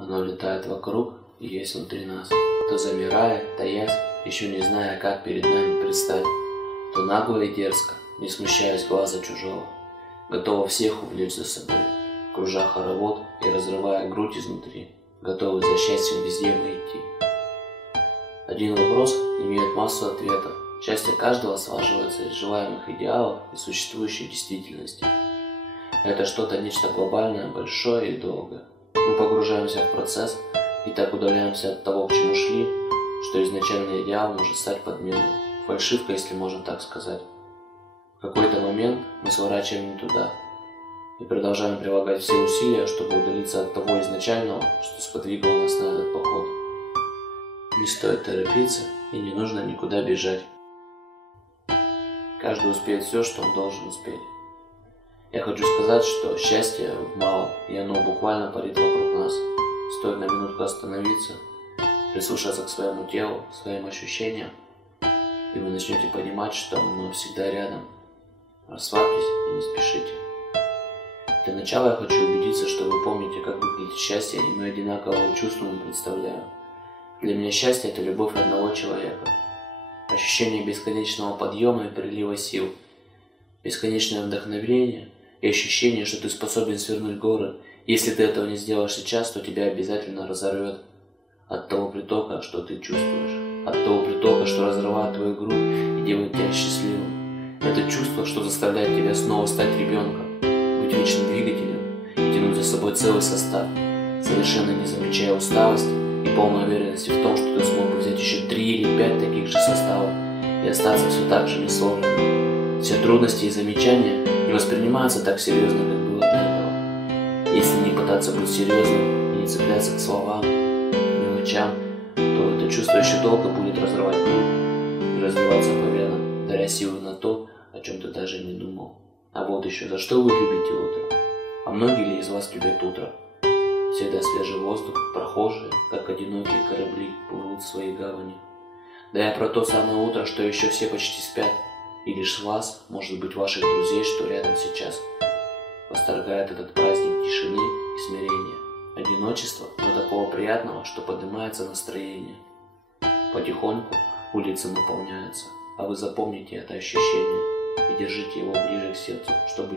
Оно летает вокруг и есть внутри нас, то замирая, таясь, еще не зная, как перед нами предстать, то нагло и дерзко, не смущаясь глаза чужого, готово всех увлечь за собой, кружа хоровод и разрывая грудь изнутри, готовы за счастьем везде мы идти. Один вопрос имеет массу ответов. Счастье каждого сваживается из желаемых идеалов и существующей действительности. Это что-то нечто глобальное, большое и долгое. Мы погружаемся в процесс и так удаляемся от того, к чему шли, что изначальный идеал может стать подменой, фальшивкой, если можно так сказать. В какой-то момент мы сворачиваем не туда и продолжаем прилагать все усилия, чтобы удалиться от того изначального, что сподвигло нас на этот поход. Не стоит торопиться и не нужно никуда бежать. Каждый успеет все, что он должен успеть. Я хочу сказать, что счастье в малом, и оно буквально парит вокруг нас. Стоит на минутку остановиться, прислушаться к своему телу, к своим ощущениям, и вы начнете понимать, что оно всегда рядом. Расслабьтесь и не спешите. Для начала я хочу убедиться, что вы помните, как выглядит счастье, и мы одинаковое чувство мы представляем. Для меня счастье – это любовь одного человека. Ощущение бесконечного подъема и прилива сил, бесконечное вдохновение и ощущение, что ты способен свернуть горы. Если ты этого не сделаешь сейчас, то тебя обязательно разорвет от того притока, что ты чувствуешь, от того притока, что разрывает твою грудь и делает тебя счастливым. Это чувство, что заставляет тебя снова стать ребенком, быть вечным двигателем и тянуть за собой целый состав, совершенно не замечая усталости и полной уверенности в том, что ты смог бы взять еще 3 или 5 таких же составов и остаться все так же несломленным. Все трудности и замечания не воспринимаются так серьезно, как было до этого. Если не пытаться быть серьезным и не цепляться к словам, мелочам, то это чувство еще долго будет разрывать грудь и разливаться по венам, даря силы на то, о чем ты даже не думал. А вот еще, за что вы любите утро? А многие ли из вас любят утро? Всегда свежий воздух, прохожие, как одинокие корабли, плывут в своей гавани. Да я про то самое утро, что еще все почти спят, и лишь вас, может быть ваших друзей, что рядом сейчас, восторгает этот праздник тишины и смирения, одиночества, но такого приятного, что поднимается настроение. Потихоньку улицы наполняются, а вы запомните это ощущение и держите его ближе к сердцу, чтобы